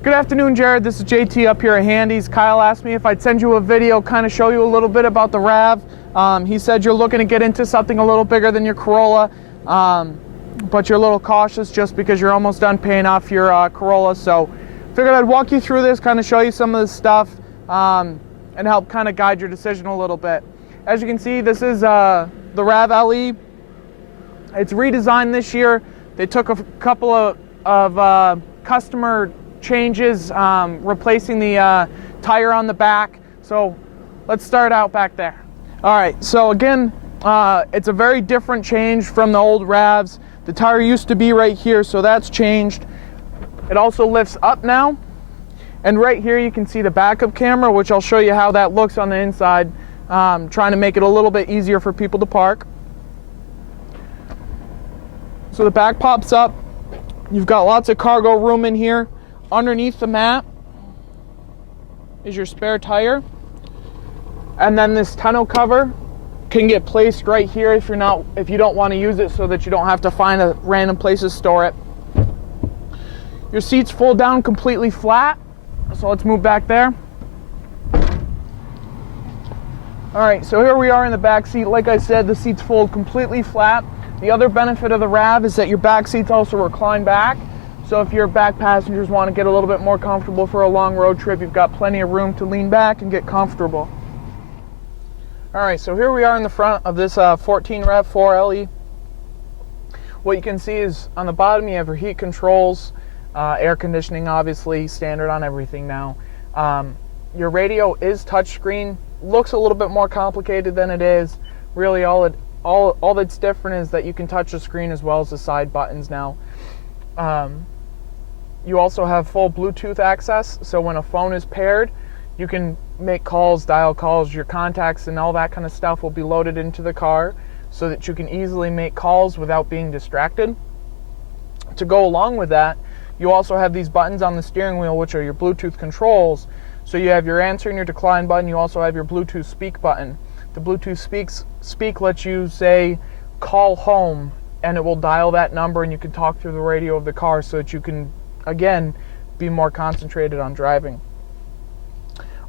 Good afternoon, Jared. This is JT up here at Handy's. Kyle asked me if I'd send you a video, kind of show you a little bit about the RAV. He said you're looking to get into something a little bigger than your Corolla, but you're a little cautious just because you're almost done paying off your Corolla. So figured I'd walk you through this, kind of show you some of this stuff, and help kind of guide your decision a little bit. As you can see, this is the RAV LE. It's redesigned this year. They took a couple of customer changes, replacing the tire on the back. So let's start out back there. All right, so again, it's a very different change from the old RAVs. The tire used to be right here, so that's changed. It also lifts up now, and right here you can see the backup camera, which I'll show you how that looks on the inside, trying to make it a little bit easier for people to park. So the back pops up. You've got lots of cargo room in here. Underneath the mat is your spare tire, and then this tonneau cover can get placed right here if you don't want to use it, so that you don't have to find a random place to store it. Your seats fold down completely flat, so let's move back there. All right, so here we are in the back seat. Like I said, the seats fold completely flat. The other benefit of the RAV is that your back seats also recline back. So if your back passengers want to get a little bit more comfortable for a long road trip, you've got plenty of room to lean back and get comfortable. All right, so here we are in the front of this 14 RAV4 LE. What you can see is on the bottom you have your heat controls, air conditioning, obviously standard on everything now. Your radio is touchscreen. Looks a little bit more complicated than it is. Really, all that's different is that you can touch the screen as well as the side buttons now. You also have full Bluetooth access, so when a phone is paired, you can make calls, dial calls. Your contacts and all that kind of stuff will be loaded into the car so that you can easily make calls without being distracted. To go along with that, you also have these buttons on the steering wheel, which are your Bluetooth controls. So you have your answer and your decline button. You also have your Bluetooth speak button. The Bluetooth speak lets you say, call home, and it will dial that number, and you can talk through the radio of the car so that you can, again, be more concentrated on driving.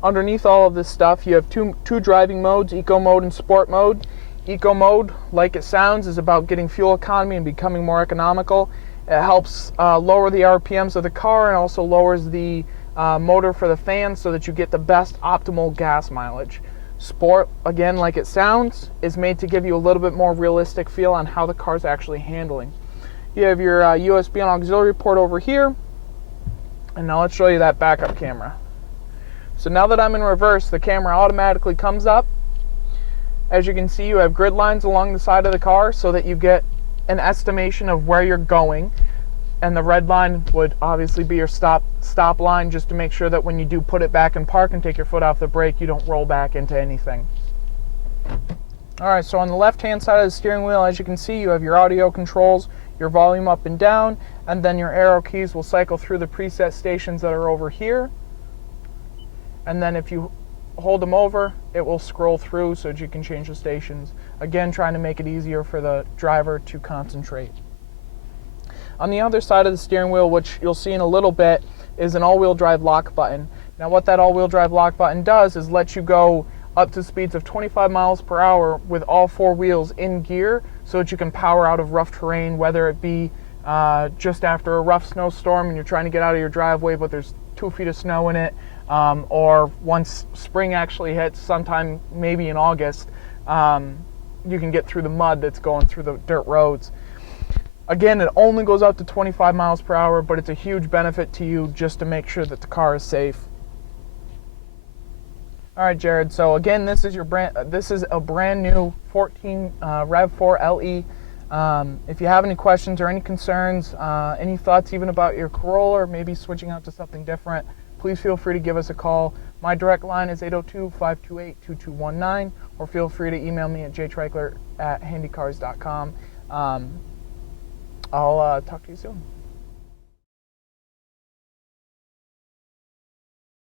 Underneath all of this stuff, you have two driving modes, Eco Mode and Sport Mode. Eco Mode, like it sounds, is about getting fuel economy and becoming more economical. It helps lower the RPMs of the car and also lowers the motor for the fan so that you get the best optimal gas mileage. Sport, again, like it sounds, is made to give you a little bit more realistic feel on how the car's actually handling. You have your USB and auxiliary port over here, and now let's show you that backup camera. So now that I'm in reverse, the camera automatically comes up. As you can see, you have grid lines along the side of the car so that you get an estimation of where you're going. And the red line would obviously be your stop line, just to make sure that when you do put it back in park and take your foot off the brake, you don't roll back into anything. All right, so on the left-hand side of the steering wheel, as you can see, you have your audio controls, your volume up and down, and then your arrow keys will cycle through the preset stations that are over here. And then if you hold them over, it will scroll through so that you can change the stations. Again, trying to make it easier for the driver to concentrate. On the other side of the steering wheel, which you'll see in a little bit, is an all-wheel drive lock button. Now what that all-wheel drive lock button does is let you go up to speeds of 25 miles per hour with all four wheels in gear so that you can power out of rough terrain, whether it be just after a rough snowstorm and you're trying to get out of your driveway but there's 2 feet of snow in it, or once spring actually hits, sometime maybe in August, you can get through the mud that's going through the dirt roads. Again, it only goes up to 25 miles per hour, but it's a huge benefit to you just to make sure that the car is safe. All right, Jared. So again, this is a brand new 14 RAV4 LE. If you have any questions or any concerns, any thoughts even about your Corolla or maybe switching out to something different, please feel free to give us a call. My direct line is 802-528-2219, or feel free to email me at jtreichler@handycars.com. I'll talk to you soon.